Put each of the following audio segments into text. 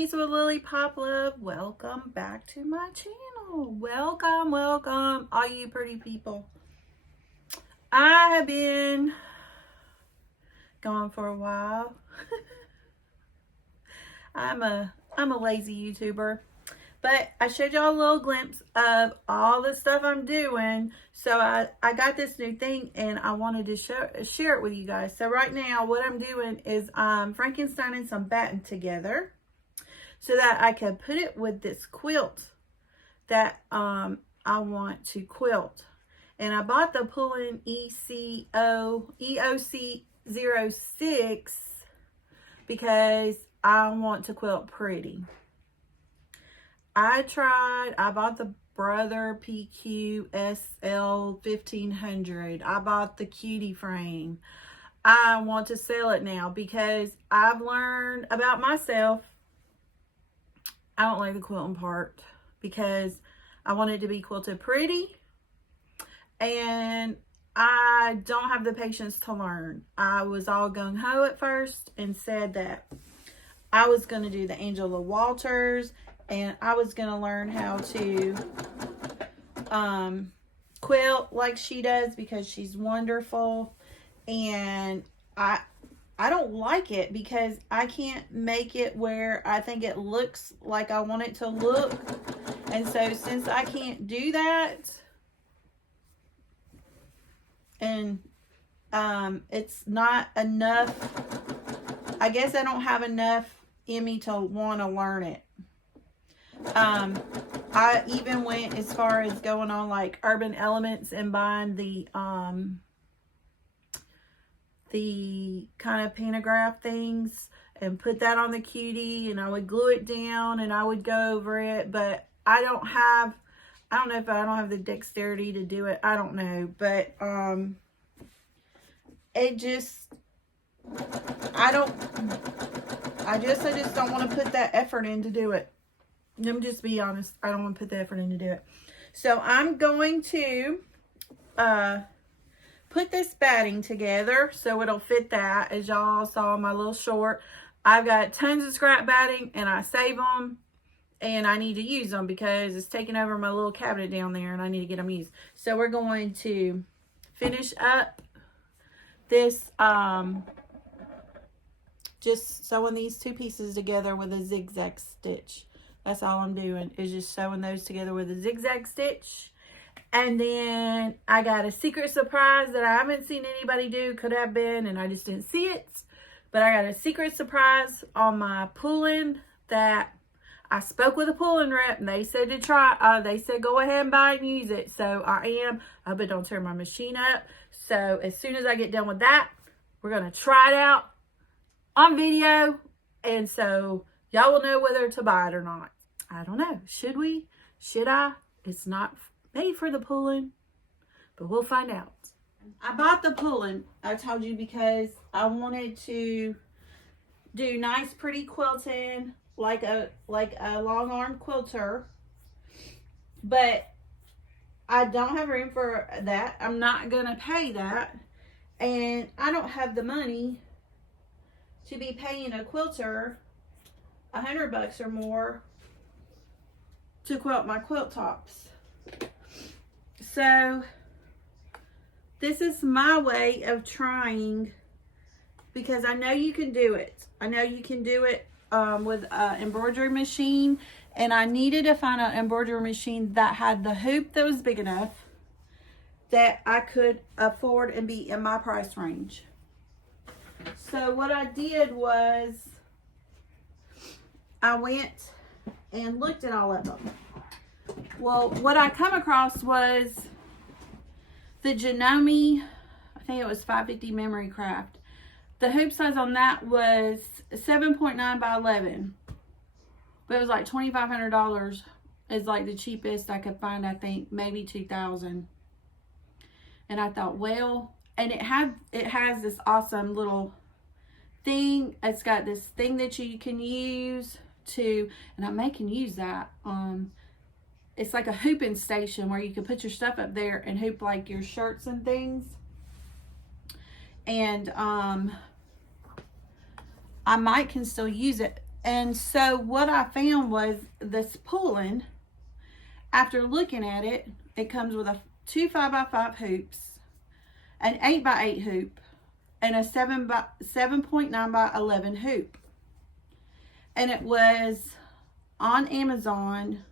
Ladies with Lollipop Love, welcome back to my channel. Welcome, welcome, all you pretty people. I have been gone for a while. I'm a lazy YouTuber, but I showed y'all a little glimpse of all the stuff I'm doing. So I got this new thing and I wanted to share it with you guys. So right now what I'm doing is I'm Frankensteining some batting together so that I can put it with this quilt that I want to quilt. And I bought the Poolin EOC06 because I want to quilt pretty. I bought the Brother PQ SL 1500. I bought the cutie frame. I want to sell it now because I've learned about myself. I don't like the quilting part because I want it to be quilted pretty, and I don't have the patience to learn. I was all gung-ho at first and said that I was going to do the Angela Walters and I was going to learn how to quilt like she does because she's wonderful. And I don't like it because I can't make it where I think it looks like I want it to look. And so since I can't do that, and it's not enough, I guess I don't have enough in me to want to learn it. I even went as far as going on like Urban Elements and buying the kind of pantograph things and put that on the cutie, and I would glue it down and I would go over it, but I don't know if I don't have the dexterity to do it. I don't know, but I just don't want to put that effort in to do it. Let me just be honest. I don't want to put the effort in to do it. So I'm going to put this batting together so it'll fit that. As y'all saw in my little short, I've got tons of scrap batting and I save them, and I need to use them because it's taking over my little cabinet down there and I need to get them used. So we're going to finish up this, just sewing these two pieces together with a zigzag stitch. That's all I'm doing, is just sewing those together with a zigzag stitch. And then I got a secret surprise that I haven't seen anybody do. Could have been, and I just didn't see it. But I got a secret surprise on my Poolin that I spoke with a Poolin rep and they said to try. They said go ahead and buy it and use it. So I am. I hope it don't tear my machine up. So as soon as I get done with that, we're going to try it out on video. And so y'all will know whether to buy it or not. I don't know. Should we? Should I? It's not made for the Poolin, but we'll find out. I bought the Poolin, I told you, because I wanted to do nice pretty quilting like a long arm quilter, but I don't have room for that. I'm not gonna pay that, and I don't have the money to be paying a quilter $100 or more to quilt my quilt tops. So this is my way of trying, because I know you can do it. I know you can do it with an embroidery machine, and I needed to find an embroidery machine that had the hoop that was big enough that I could afford and be in my price range. So what I did was I went and looked at all of them. Well, what I come across was the Janome, I think it was 550 Memory Craft. The hoop size on that was 7.9 by 11. But it was like $2,500 is like the cheapest I could find, I think, maybe $2,000. And I thought, well, and it has this awesome little thing. It's got this thing that you can use to, and I may can use that. It's like a hooping station where you can put your stuff up there and hoop like your shirts and things. And I might can still use it And so what I found was this Poolin, after looking at it, it comes with a 2 5x5 hoops, an 8x8 hoop, and a 7.9x11 hoop. And it was on Amazon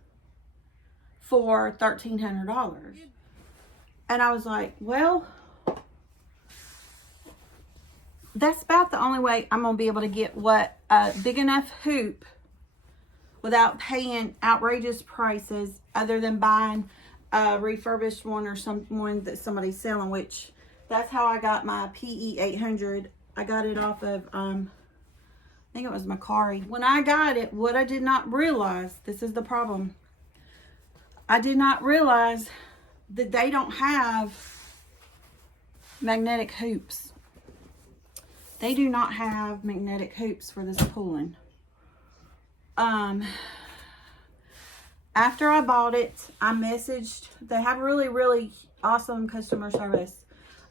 for $1,300. And I was like, well, that's about the only way I'm going to be able to get what a big enough hoop without paying outrageous prices, other than buying a refurbished one or one that somebody's selling, which that's how I got my PE 800. I got it off of, I think it was Macari. When I got it, what I did not realize, this is the problem, I did not realize that they don't have magnetic hoops. They do not have magnetic hoops for this Poolin. After I bought it, I messaged, they have really awesome customer service.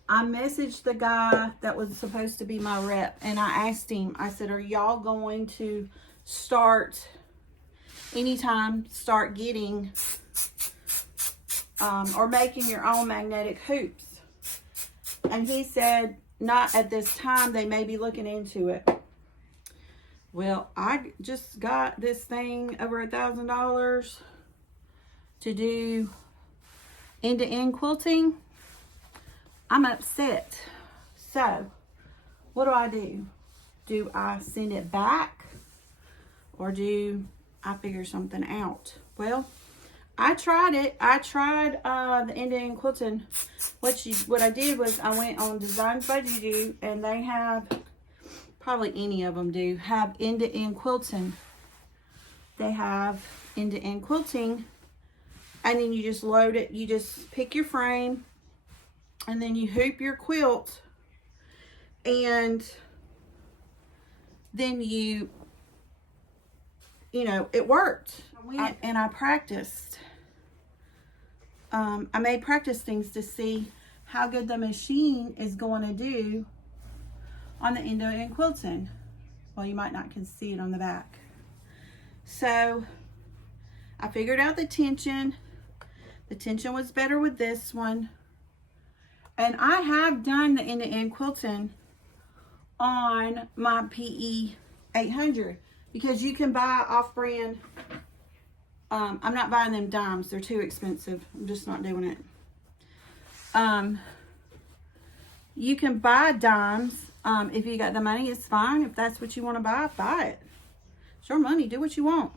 I messaged the guy that was supposed to be my rep, and I asked him, I said, are y'all going to start getting or making your own magnetic hoops? And he said, not at this time, they may be looking into it. Well, I just got this thing over $1,000 to do end-to-end quilting. I'm upset. So, what do? Do I send it back, or do I figure something out? Well, I tried it. I tried the end-to-end quilting. What I did was I went on Designs by Juju, and they have, probably any of them do, have end-to-end quilting. They have end-to-end quilting, and then you just load it. You just pick your frame, and then you hoop your quilt, and then you know, it worked. I went and I practiced. I made practice things to see how good the machine is going to do on the end-to-end quilting. Well, you might not can see it on the back. So I figured out the tension. The tension was better with this one. And I have done the end-to-end quilting on my PE 800, because you can buy off-brand. I'm not buying them dimes. They're too expensive. I'm just not doing it. You can buy dimes. If you got the money, it's fine. If that's what you want to buy it. It's your money. Do what you want.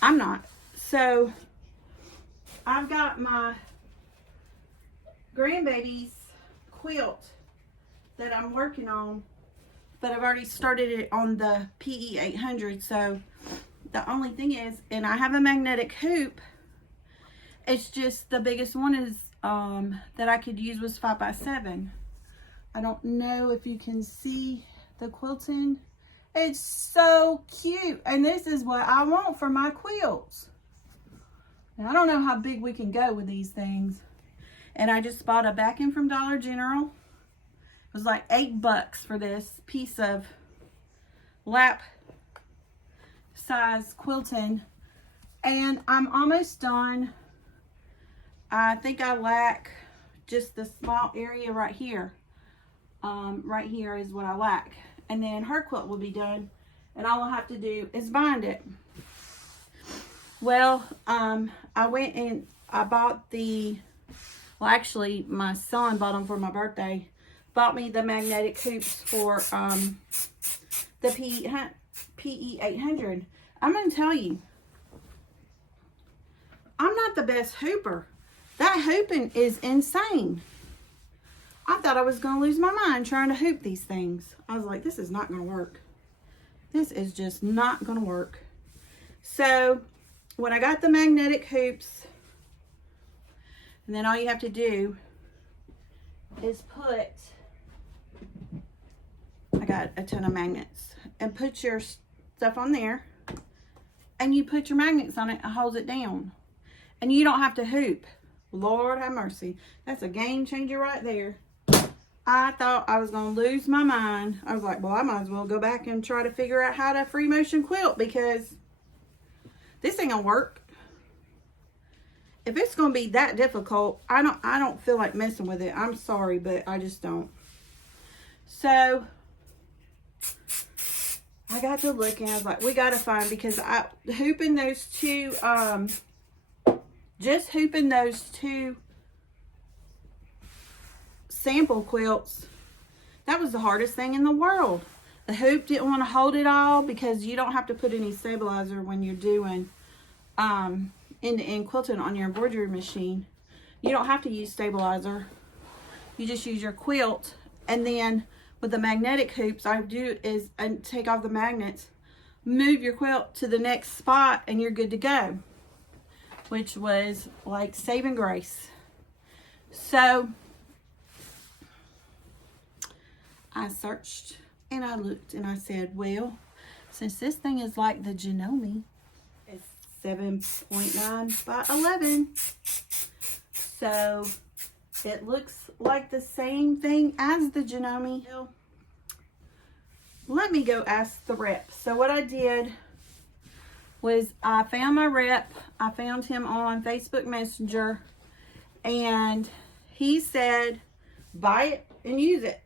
I'm not. So, I've got my grandbaby's quilt that I'm working on, but I've already started it on the PE 800. So the only thing is, and I have a magnetic hoop, it's just the biggest one is that I could use was 5x7. I don't know if you can see the quilting. It's so cute, and this is what I want for my quilts. And I don't know how big we can go with these things. And I just bought a backing from Dollar General. It was like $8 for this piece of lap size quilting. And I'm almost done. I think I lack just the small area right here. Right here is what I lack. And then her quilt will be done. And all I'll have to do is bind it. Well, I went and I bought the, well, actually, my son bought them for my birthday. Bought me the magnetic hoops for the PE 800. I'm going to tell you, I'm not the best hooper. That hooping is insane. I thought I was going to lose my mind trying to hoop these things. I was like, this is not going to work. This is just not going to work. So, when I got the magnetic hoops, and then all you have to do is put, I got a ton of magnets, and put your stuff on there, and you put your magnets on it and holds it down. And you don't have to hoop. Lord have mercy. That's a game changer right there. I thought I was going to lose my mind. I was like, well, I might as well go back and try to figure out how to free motion quilt, because this ain't going to work. If it's going to be that difficult, I don't feel like messing with it. I'm sorry, but I just don't. So I got to looking. I was like, we got to find, because hooping those two, just hooping those two sample quilts, that was the hardest thing in the world. The hoop didn't want to hold it all, because you don't have to put any stabilizer when you're doing end-to-end quilting on your embroidery machine. You don't have to use stabilizer. You just use your quilt. And then with the magnetic hoops, I do is I take off the magnets, move your quilt to the next spot, and you're good to go, which was like saving grace. So I searched and I looked and I said, well, since this thing is like the Janome, it's 7.9 by 11, so it looks like the same thing as the Janome. Let me go ask the rep. So what I did was I found my rep. I found him on Facebook Messenger, and he said, buy it and use it.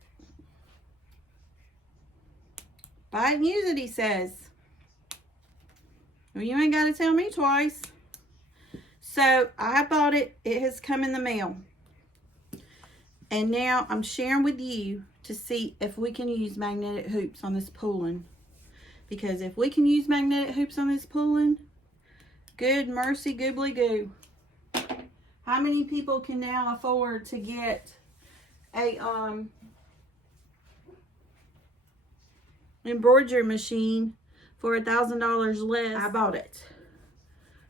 Buy it and use it, he says. Well, you ain't got to tell me twice. So I bought it. It has come in the mail. And now I'm sharing with you to see if we can use magnetic hoops on this Poolin. Because if we can use magnetic hoops on this Poolin, good mercy goobly goo. How many people can now afford to get a embroidery machine for $1,000 less? I bought it.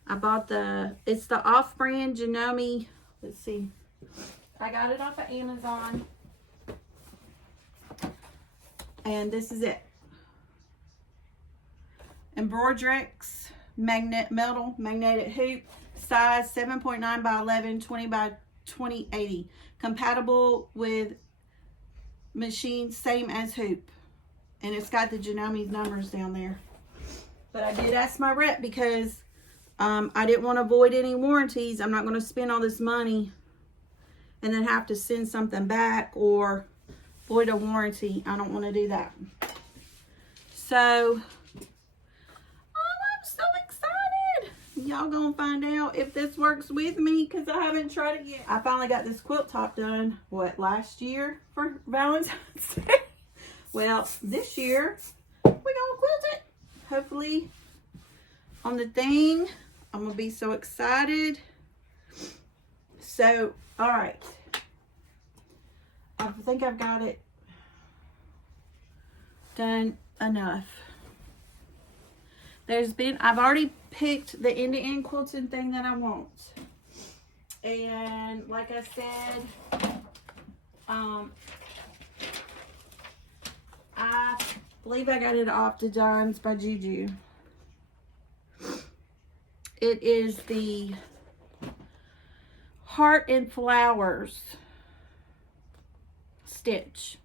I bought it's the off-brand Janome. Let's see. I got it off of Amazon. And this is it. Embroidex metal magnetic hoop, size 7.9 by 11, 20 by 2080. Compatible with machine, same as hoop. And it's got the Janome's numbers down there. But I did ask my rep, because I didn't want to void any warranties. I'm not going to spend all this money and then have to send something back or void a warranty. I don't want to do that. So I'm so excited. Y'all gonna find out if this works with me, because I haven't tried it yet. I finally got this quilt top done, what, last year for Valentine's Day? Well, this year we're gonna quilt it, hopefully on the thing. I'm gonna be so excited. So, all right, I think I've got it done enough. I've already picked the end-to-end quilting thing that I want. And like I said, I believe I got it off the Dimes by Juju. It is the Heart and Flowers stitch.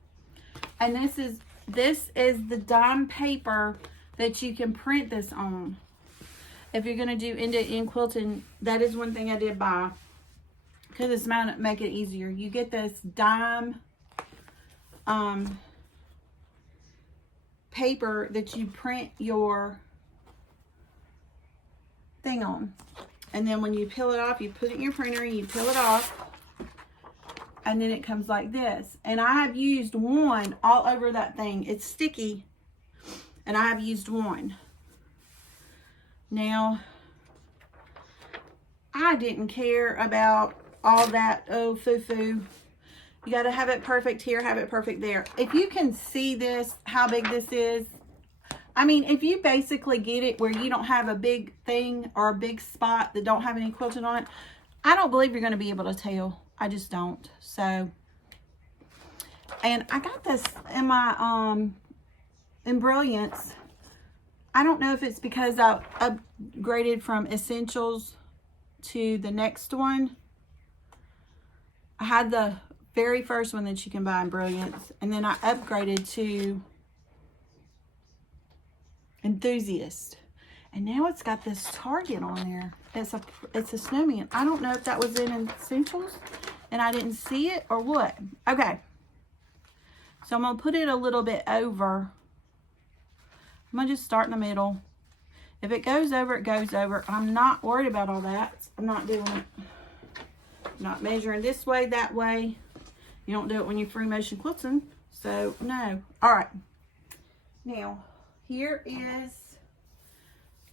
And this is the dime paper that you can print this on. If you're going to do end-to-end quilting, that is one thing I did buy, because it's going to make it easier. You get this dime paper that you print your thing on. And then when you peel it off, you put it in your printer and you peel it off. And then it comes like this. And I have used one all over that thing. It's sticky. And I have used one. Now, I didn't care about all that, oh, foo-foo. You got to have it perfect here, have it perfect there. If you can see this, how big this is. I mean, if you basically get it where you don't have a big thing or a big spot that don't have any quilting on it, I don't believe you're going to be able to tell. I just don't. So, and I got this in my Embroidery. I don't know if it's because I upgraded from Essentials to the next one. I had the very first one that you can buy in Brilliance. And then I upgraded to Enthusiast. And now it's got this target on there. It's a snowman. I don't know if that was in Essentials and I didn't see it or what. Okay. So I'm going to put it a little bit over. I'm going to just start in the middle. If it goes over, it goes over. I'm not worried about all that. I'm not doing it. I'm not measuring this way, that way. You don't do it when you're free motion quilting. So, no. All right. Now, here is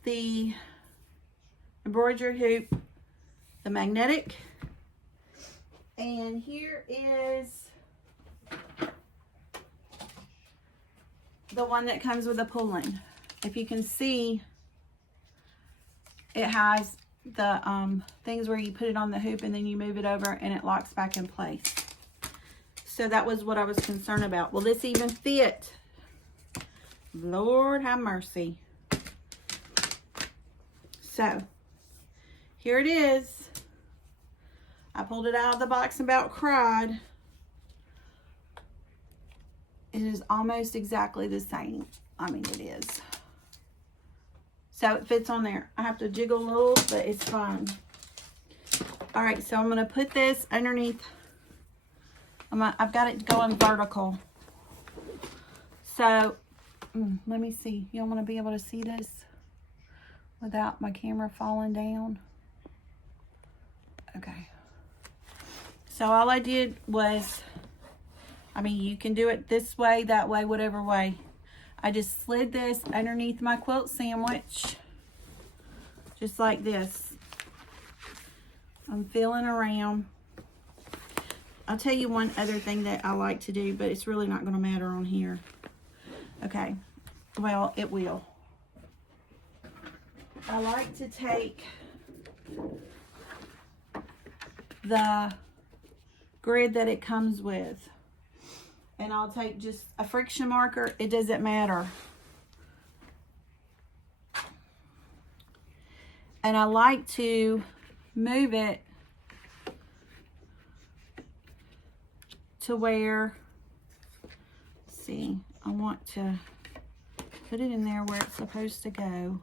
the embroidery hoop, the magnetic. And here is the one that comes with a Poolin. If you can see, it has the things where you put it on the hoop and then you move it over and it locks back in place. So that was what I was concerned about. Will this even fit? Lord have mercy. So here it is. I pulled it out of the box and about cried. It is almost exactly the same. I mean, it is. So it fits on there. I have to jiggle a little, but it's fine. All right, so I'm going to put this underneath. I've got it going vertical. So, let me see. Y'all want to be able to see this without my camera falling down? Okay. So all I did was, I mean, you can do it this way, that way, whatever way. I just slid this underneath my quilt sandwich, just like this. I'm feeling around. I'll tell you one other thing that I like to do, but it's really not going to matter on here. Okay, well, it will. I like to take the grid that it comes with, and I'll take just a friction marker. It doesn't matter. And I like to move it to where, let's see, I want to put it in there where it's supposed to go.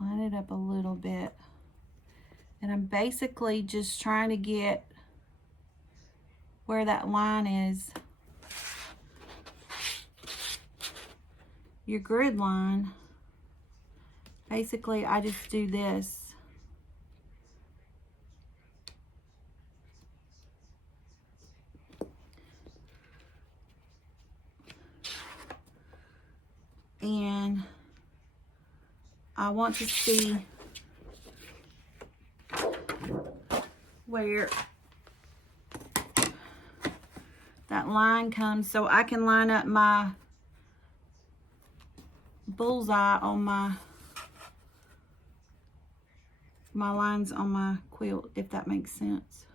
Line it up a little bit. And I'm basically just trying to get where that line is. Your grid line. Basically, I just do this. And I want to see where that line comes, so I can line up my bullseye on my lines on my quilt, if that makes sense.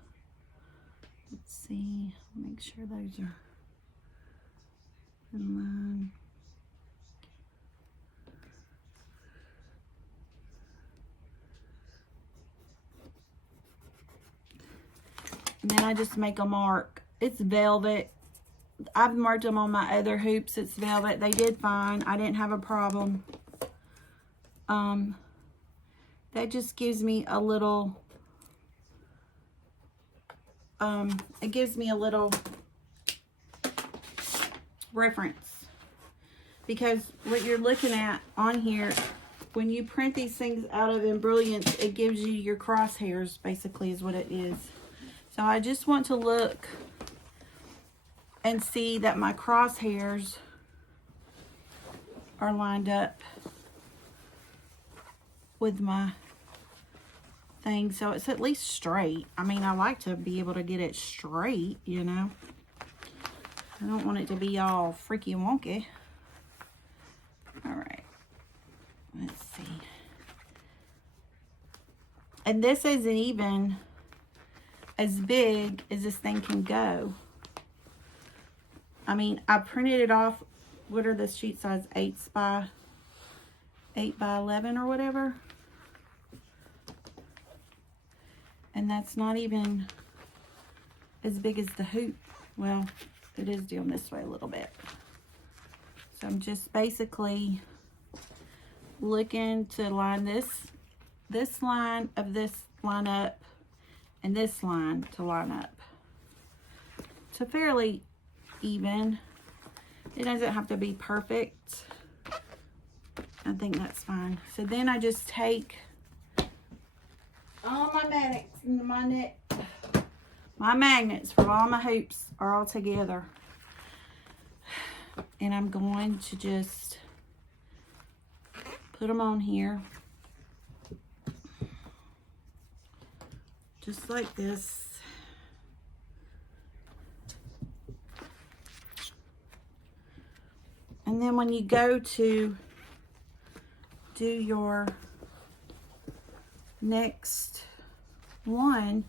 Let's see, make sure those are in line. And then I just make a mark. It's velvet. I've marked them on my other hoops. It's velvet. They did fine. I didn't have a problem. That just gives me a little, it gives me a little reference. Because what you're looking at on here, when you print these things out of Embroidery, it gives you your crosshairs, basically, is what it is. So I just want to look and see that my crosshairs are lined up with my thing, so it's at least straight. I mean, I like to be able to get it straight, you know. I don't want it to be all freaky and wonky. All right, let's see. And this isn't even as big as this thing can go. I mean, I printed it off. What are the sheet size? 8 by 11 or whatever. And that's not even as big as the hoop. Well, it is doing this way a little bit. So I'm just basically looking to line this line of this line up and this line to line up. So fairly even. It doesn't have to be perfect. I think that's fine. So then I just take all my my magnets from all my hoops are all together. And I'm going to just put them on here. Just like this. And then when you go to do your next one,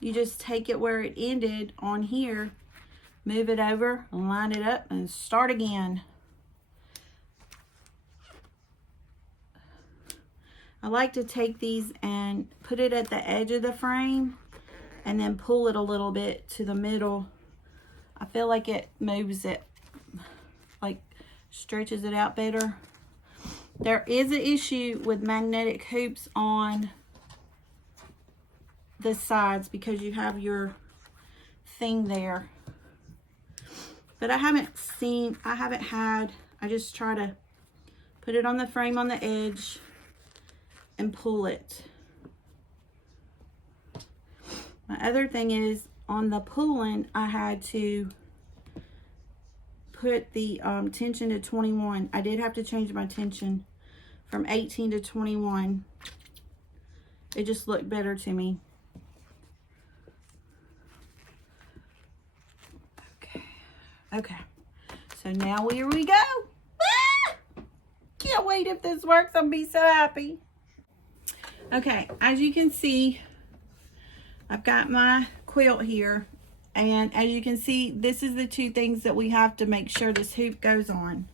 you just take it where it ended on here, move it over, line it up, and start again. I like to take these and put it at the edge of the frame and then pull it a little bit to the middle. I feel like it moves it, like stretches it out better. There is an issue with magnetic hoops on the sides because you have your thing there. But I just try to put it on the frame on the edge and pull it. My other thing is on the Poolin, I had to put the tension to 21. I did have to change my tension from 18 to 21. It just looked better to me. Okay, so now here we go. Ah! Can't wait if this works. I'll be so happy. Okay, as you can see, I've got my quilt here, and as you can see, this is the two things that we have to make sure this hoop goes on.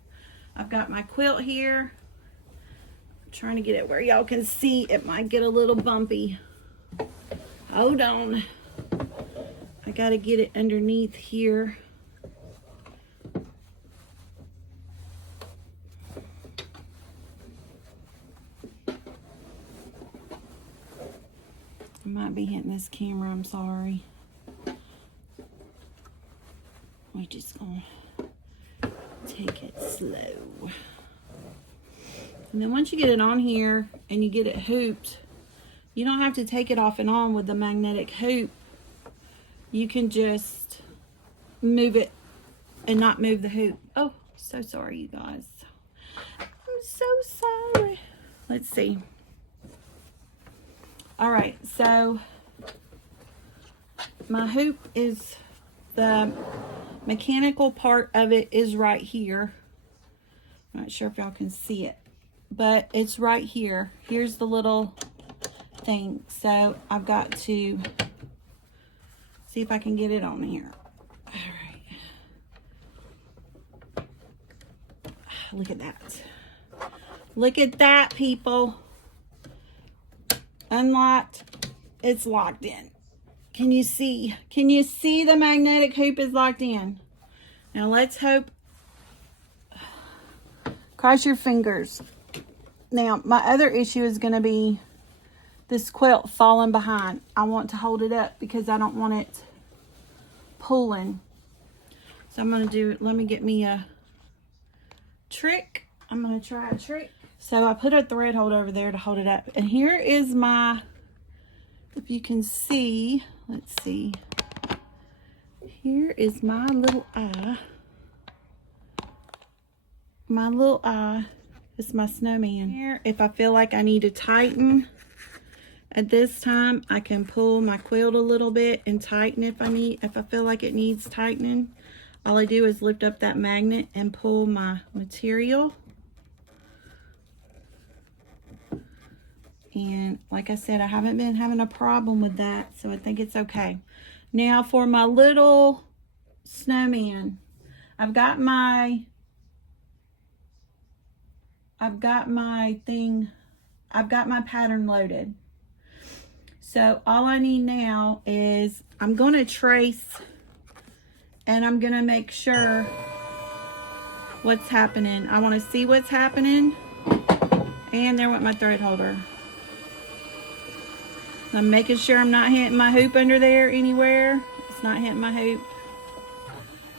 I've got my quilt here. I'm trying to get it where y'all can see. It might get a little bumpy. Hold on. I gotta get it underneath here. I might be hitting this camera, I'm sorry. We're just gonna take it slow. And then once you get it on here and you get it hooped, you don't have to take it off and on with the magnetic hoop. You can just move it and not move the hoop. Oh, so sorry, you guys. I'm so sorry. Let's see. All right, so my hoop is, the mechanical part of it is right here. I'm not sure if y'all can see it, but it's right here. Here's the little thing. So I've got to see if I can get it on here. All right. Look at that. Look at that, people. Unlocked. It's locked in. Can you see? Can you see the magnetic hoop is locked in? Now let's hope. Cross your fingers. Now my other issue is going to be this quilt falling behind. I want to hold it up because I don't want it pulling. So I'm going to do, let me get me a trick. I'm going to try a trick. So I put a thread hold over there to hold it up. And here is my, if you can see, let's see. Here is my little eye. My little eye is my snowman. Here, if I feel like I need to tighten at this time, I can pull my quilt a little bit and tighten if I feel like it needs tightening. All I do is lift up that magnet and pull my material. And like I said, I haven't been having a problem with that, so I think it's okay. Now for my little snowman, I've got my pattern loaded. So all I need now is I'm going to trace, and I'm going to make sure what's happening. I want to see what's happening. And there went my thread holder. I'm making sure I'm not hitting my hoop under there anywhere. It's not hitting my hoop.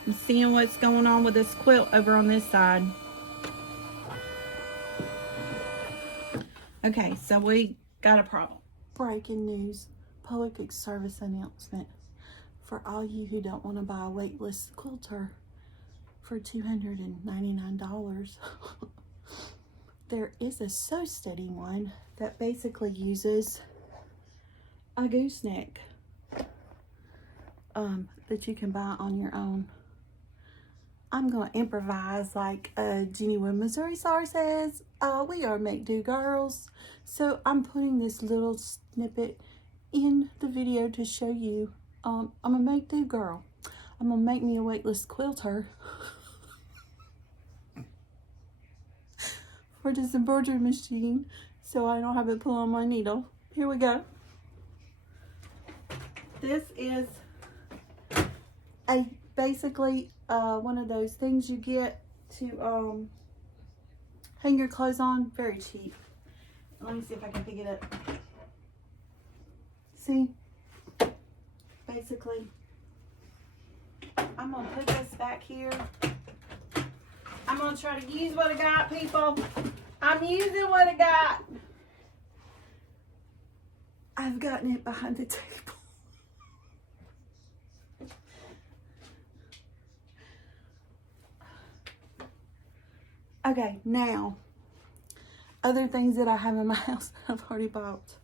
I'm seeing what's going on with this quilt over on this side. Okay, so we got a problem. Breaking news, public service announcement. For all you who don't want to buy a weightless quilter for $299, there is a sew steady one that basically uses a gooseneck that you can buy on your own. I'm going to improvise like Jenny with Missouri Star says. We are make-do girls. So I'm putting this little snippet in the video to show you. I'm a make-do girl. I'm going to make me a weightless quilter for this embroidery machine so I don't have to pull on my needle. Here we go. This is basically one of those things you get to hang your clothes on. Very cheap. Let me see if I can pick it up. See? Basically, I'm going to put this back here. I'm going to try to use what I got, people. I'm using what I got. I've gotten it behind the table. Okay, now, other things that I have in my house that I've already bought.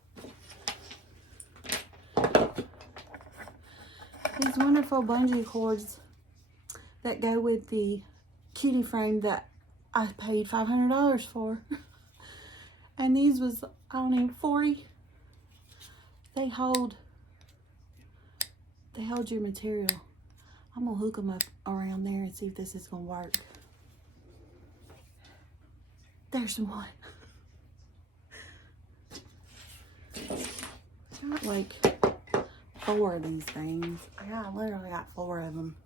These wonderful bungee cords that go with the cutie frame that I paid $500 for. And these was, I don't know, 40. They hold your material. I'm gonna hook them up around there and see if this is gonna work. There's one. Got like 4 of these things. I literally got 4 of them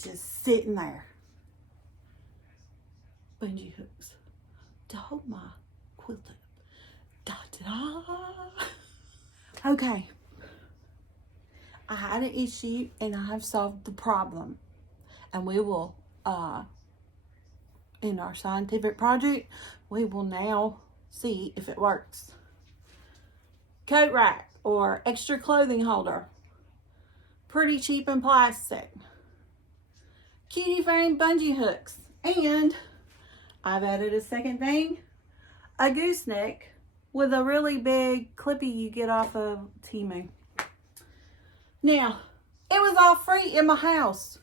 just sitting there. Bungee hooks to hold my quilt up. Da da da. Okay. I had an issue and I have solved the problem. And we will in our scientific project, we will now see if it works. Coat rack or extra clothing holder. Pretty cheap in plastic. Cutie frame bungee hooks. And I've added a second thing. A gooseneck with a really big clippy you get off of Temu. Now, it was all free in my house.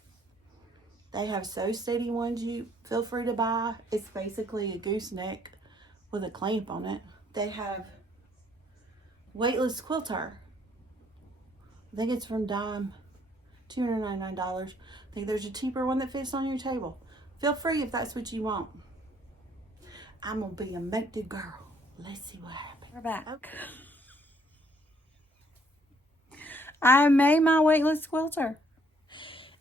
They have sew steady ones you feel free to buy. It's basically a gooseneck with a clamp on it. They have weightless quilter. I think it's from Dime. $299. I think there's a cheaper one that fits on your table. Feel free if that's what you want. I'm gonna be a make-do girl. Let's see what happens. We're back. Okay. I made my weightless quilter.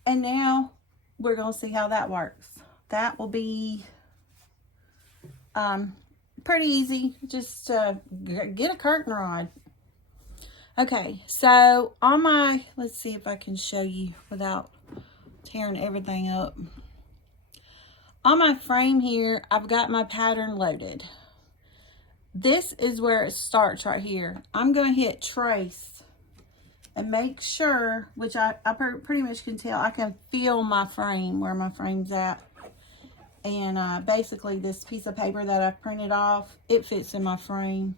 And now we're gonna see how that works. That will be pretty easy. Just get a curtain rod. Okay, so on my, let's see if I can show you without tearing everything up. On my frame here, I've got my pattern loaded. This is where it starts right here. I'm going to hit trace and make sure, which I pretty much can tell, I can feel my frame, where my frame's at. And basically this piece of paper that I printed off, it fits in my frame.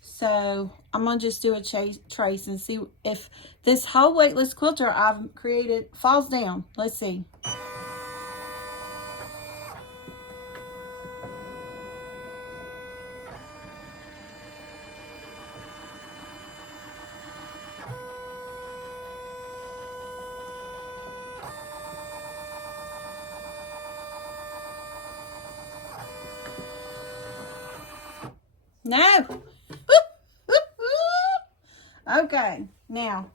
So I'm going to just do a trace and see if this whole weightless quilter I've created falls down. Let's see. No. Okay, now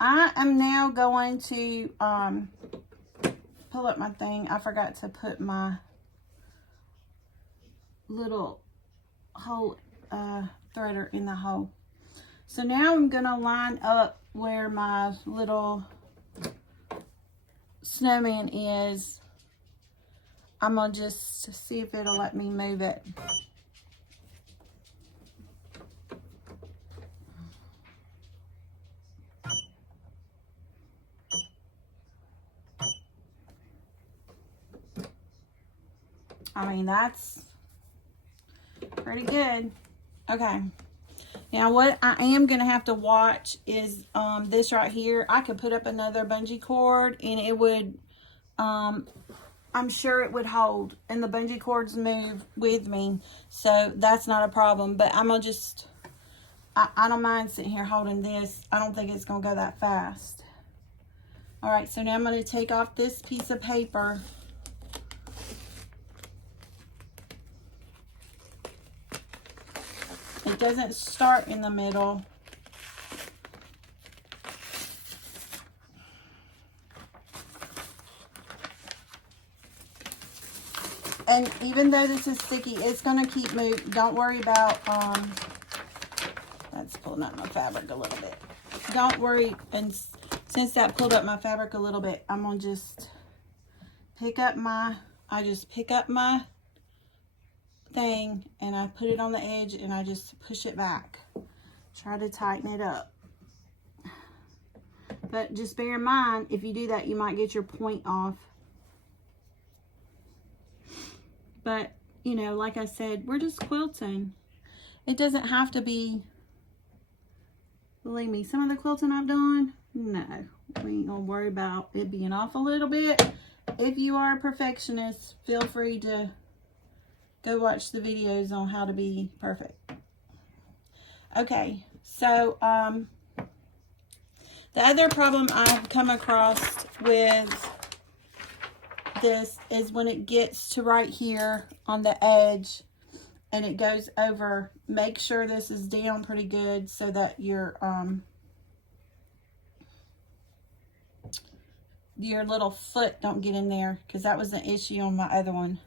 I am now going to pull up my thing. I forgot to put my little hole threader in the hole. So now I'm going to line up where my little snowman is. I'm going to just see if it'll let me move it. I mean, that's pretty good. Okay. Now, what I am going to have to watch is this right here. I could put up another bungee cord and it would, I'm sure it would hold. And the bungee cords move with me. So, that's not a problem. But I'm going to just, I don't mind sitting here holding this. I don't think it's going to go that fast. All right, so now I'm going to take off this piece of paper. It doesn't start in the middle. And even though this is sticky, it's going to keep moving. Don't worry about, that's pulling up my fabric a little bit. Don't worry, and since that pulled up my fabric a little bit, I'm going to just pick up my, I just pick up my thing and I put it on the edge and I just push it back. Try to tighten it up. But just bear in mind, if you do that, you might get your point off. But, you know, like I said, we're just quilting. It doesn't have to be, believe me, some of the quilting I've done, no, we ain't gonna worry about it being off a little bit. If you are a perfectionist, feel free to go watch the videos on how to be perfect. Okay, so the other problem I've come across with this is when it gets to right here on the edge and it goes over, make sure this is down pretty good so that your little foot don't get in there, because that was an issue on my other one.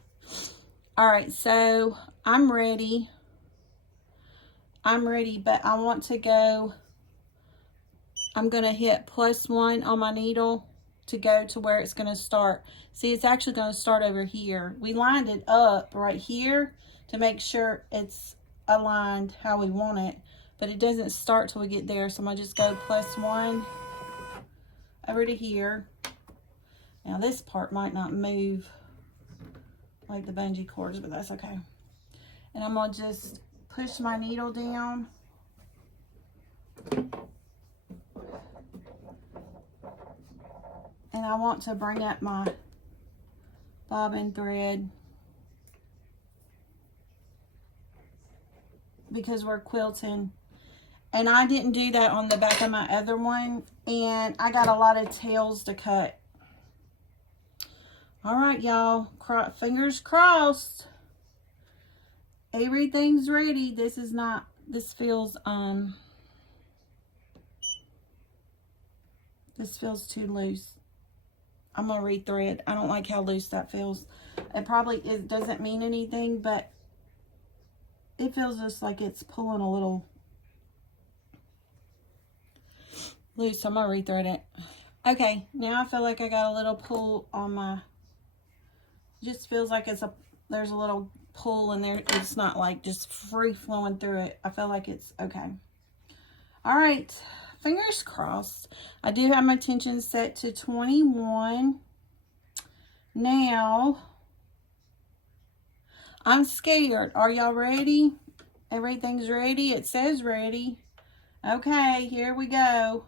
All right, so I'm ready, but I want to go, I'm going to hit +1 on my needle to go to where it's going to start. See, it's actually going to start over here. We lined it up right here to make sure it's aligned how we want it, but it doesn't start till we get there. So I'm going to just go +1 over to here. Now this part might not move like the bungee cords, but that's okay. And I'm going to just push my needle down. And I want to bring up my bobbin thread because we're quilting. And I didn't do that on the back of my other one, and I got a lot of tails to cut. All right, y'all, fingers crossed. Everything's ready. This is not, this feels too loose. I'm gonna rethread. I don't like how loose that feels. It doesn't mean anything, but it feels just like it's pulling a little loose. I'm gonna rethread it. Okay, now I feel like I got a little pull on my, just feels like there's a little pull in there. It's not like just free flowing through it. I feel like it's okay. All right, fingers crossed. I do have my tension set to 21. Now, I'm scared. Are y'all ready? Everything's ready. It says ready. Okay, here we go.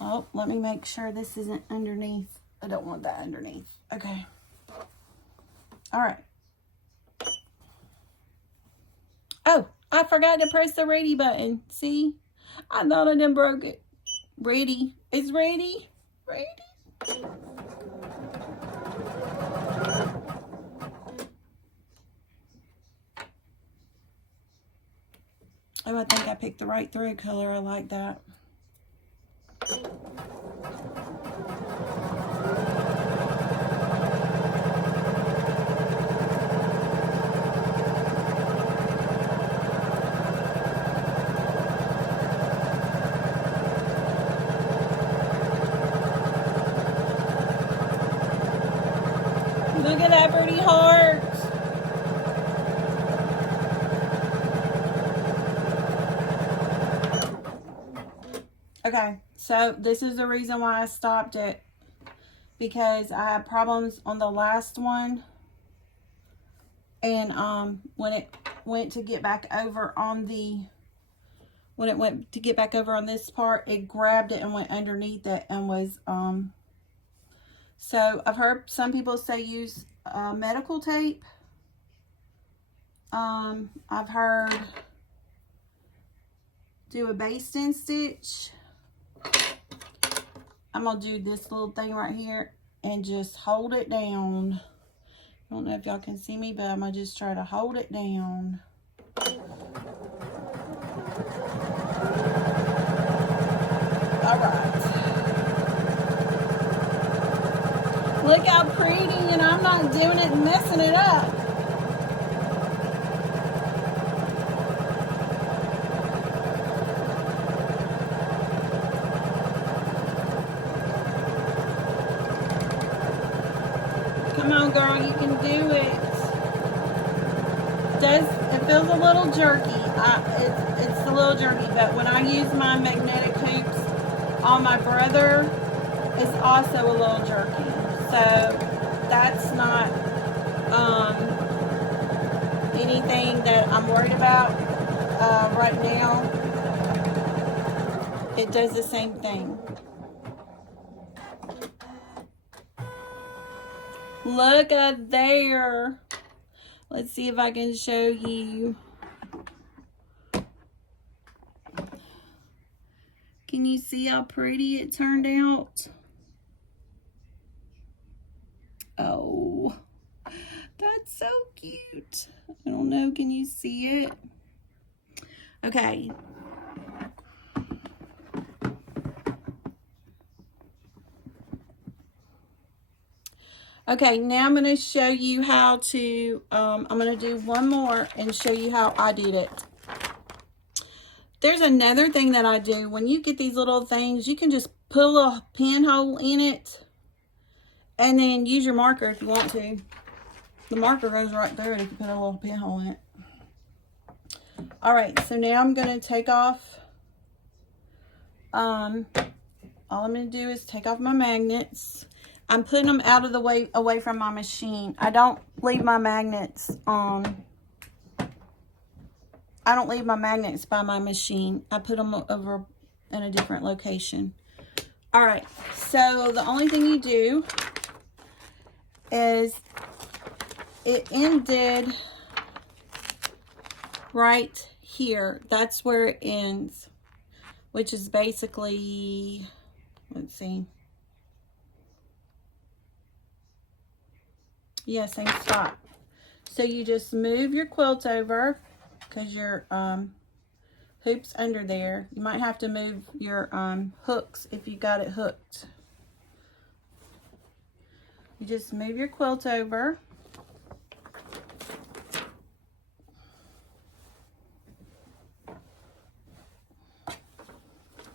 Oh, let me make sure this isn't underneath. I don't want that underneath. Okay. All right. Oh, I forgot to press the ready button. See? I thought I done broke it. Ready. It's ready. Ready. Oh, I think I picked the right thread color. I like that. Look at that pretty heart. Okay, so this is the reason why I stopped it, because I had problems on the last one, and when it went to get back over on the, when it went to get back over on this part, it grabbed it and went underneath it and was so I've heard some people say use medical tape. I've heard do a basting stitch. I'm gonna do this little thing right here and just hold it down. I don't know if y'all can see me, but I'm gonna just try to hold it down. All right. Look how pretty, and I'm not doing it and messing it up. Come on, girl, you can do it. It feels a little jerky. It's a little jerky, but when I use my magnetic hoops on my brother, it's also a little jerky. So that's not anything that I'm worried about right now. It does the same thing. Look at there. Let's see if I can show you. Can you see how pretty it turned out? Oh, that's so cute. I don't know, can you see it? Okay. Okay, now I'm going to show you how to, I'm going to do one more and show you how I did it. There's another thing that I do. When you get these little things, you can just put a little pinhole in it and then use your marker if you want to. The marker goes right there if you put a little pinhole in it. All right, so now I'm going to take off, all I'm going to do is take off my magnets. I'm putting them out of the way, away from my machine. I don't leave my magnets on. I don't leave my magnets by my machine. I put them over in a different location. All right, so the only thing you do is it ended right here. That's where it ends, which is basically, let's see. Yeah, same spot. So you just move your quilt over because your hoop's under there. You might have to move your hooks if you got it hooked. You just move your quilt over.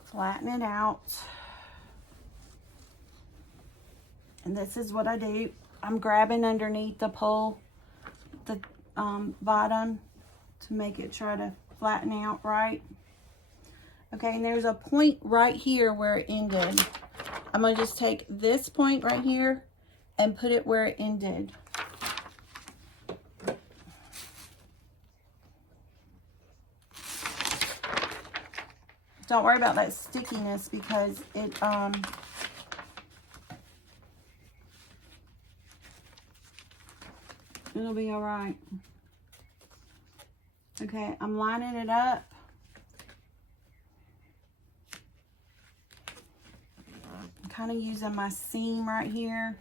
Flatten it out. And this is what I do. I'm grabbing underneath the pole, the bottom, to make it try to flatten out right. Okay, and there's a point right here where it ended. I'm going to just take this point right here and put it where it ended. Don't worry about that stickiness because it it'll be all right. Okay, I'm lining it up. I'm kind of using my seam right here.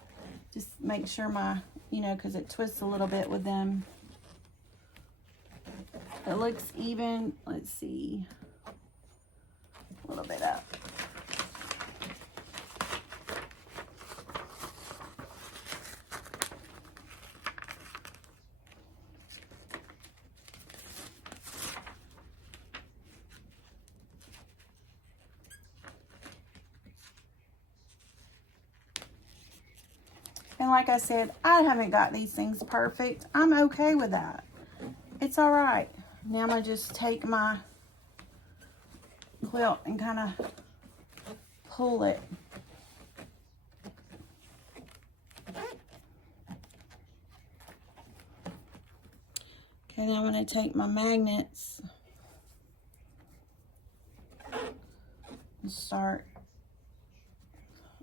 Just make sure my, you know, because it twists a little bit with them. It looks even. Let's see. A little bit up. And like I said, I haven't got these things perfect. I'm okay with that. It's all right. Now I'm going to just take my quilt and kind of pull it. Okay, then I'm going to take my magnets and start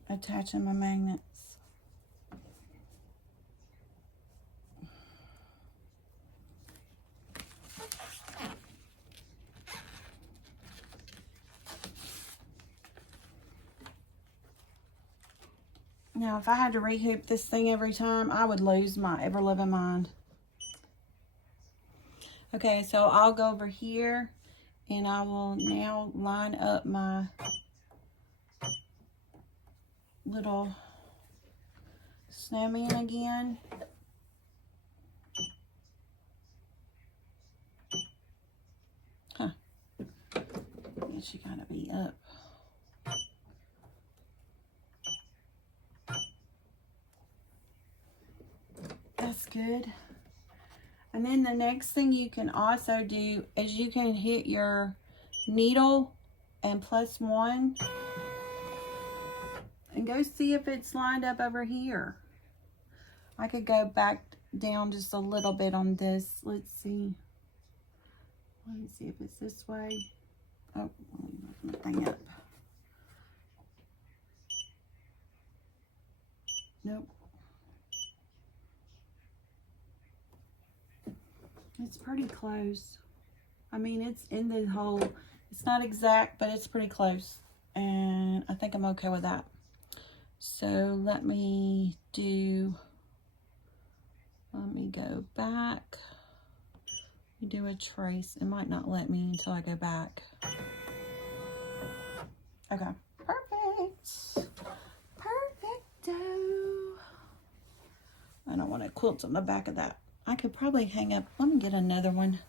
attaching my magnets. Now, if I had to rehoop this thing every time, I would lose my ever-living mind. Okay, so I'll go over here, and I will now line up my little snowman again. Huh. I guess you gotta be up. That's good. And then the next thing you can also do is you can hit your needle and +1 and go see if it's lined up over here. I could go back down just a little bit on this. Let's see. Let me see if it's this way. Oh, let me look my thing up. Nope. It's pretty close. I mean, it's in the hole. It's not exact, but it's pretty close. And I think I'm okay with that. So let me go back. Do a trace. It might not let me until I go back. Okay. Perfect. Perfecto. I don't want to quilt on the back of that. I could probably hang up. Let me get another one.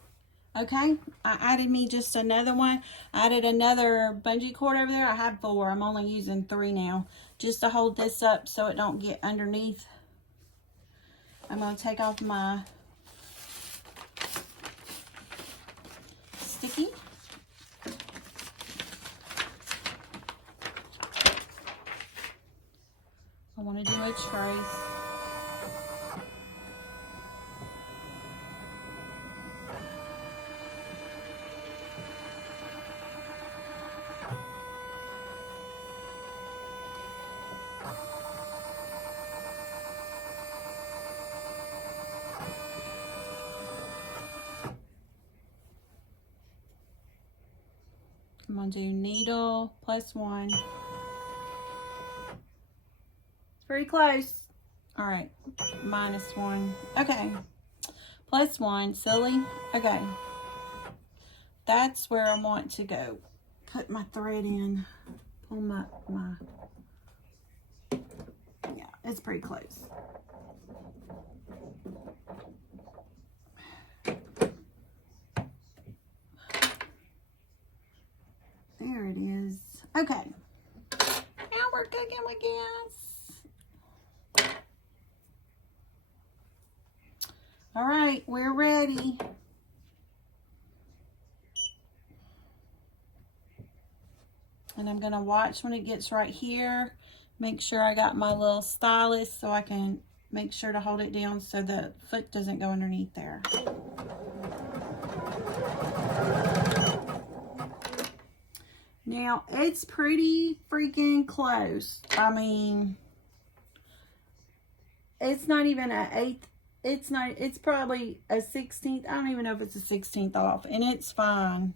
Okay, I added me just another one. I added another bungee cord over there. I have 4. I'm only using 3 now, just to hold this up so it don't get underneath. I'm going to take off my sticky. I want to do a trace. I'm going to do needle +1. It's pretty close. All right, -1. Okay, +1, silly. Okay, that's where I want to go. Put my thread in, pull my yeah, it's pretty close. There it is. Okay. Now we're cooking with gas. All right, we're ready. And I'm gonna watch when it gets right here. Make sure I got my little stylus so I can make sure to hold it down so the foot doesn't go underneath there. Now, it's pretty freaking close. I mean, it's not even an 1/8. It's probably a 16th. I don't even know if it's a 16th off, and it's fine.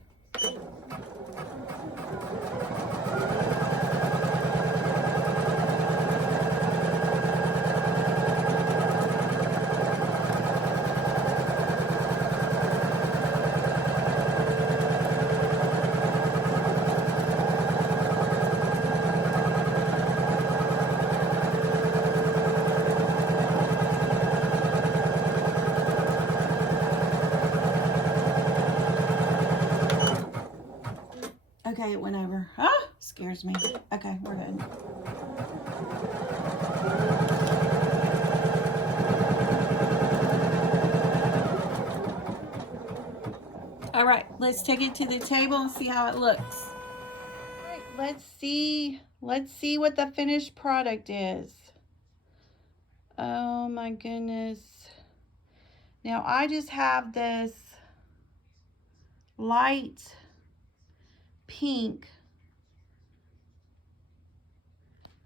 Okay, it went over. Ah, scares me. Okay, we're good. All right, let's take it to the table and see how it looks. All right, let's see what the finished product is. Oh my goodness. Now I just have this light pink.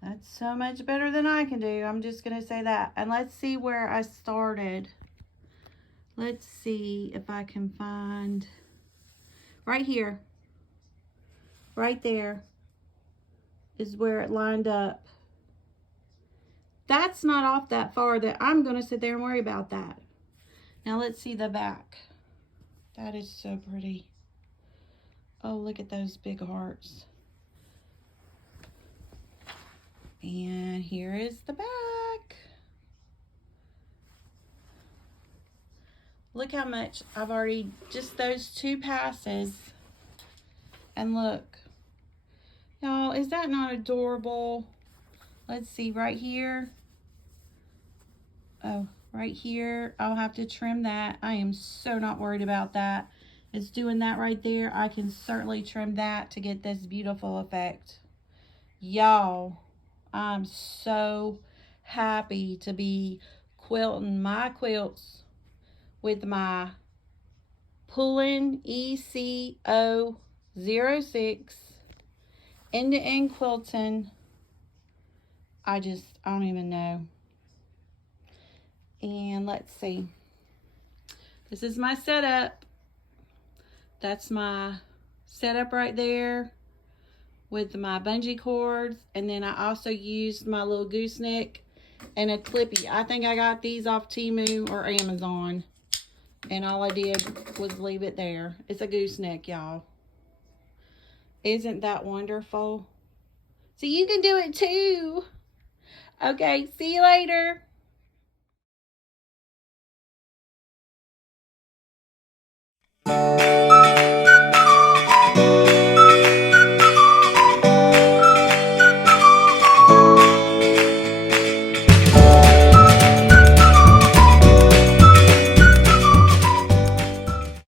That's so much better than I can do. I'm just gonna say that. And let's see where I started. Let's see if I can find right here. Right there is where it lined up. That's not off that far that I'm gonna sit there and worry about that. Now let's see the back. That is so pretty. Oh, look at those big hearts. And here is the back. Look how much I've already, just those 2 passes. And look. Y'all, is that not adorable? Let's see, right here. Oh, right here, I'll have to trim that. I am so not worried about that. It's doing that right there. I can certainly trim that to get this beautiful effect. Y'all, I'm so happy to be quilting my quilts with my Poolin EOC06 end-to-end quilting. I don't even know. And let's see. This is my setup. That's my setup right there with my bungee cords. And then I also used my little gooseneck and a clippy. I think I got these off Temu or Amazon. And all I did was leave it there. It's a gooseneck, y'all. Isn't that wonderful? So you can do it too. Okay, see you later.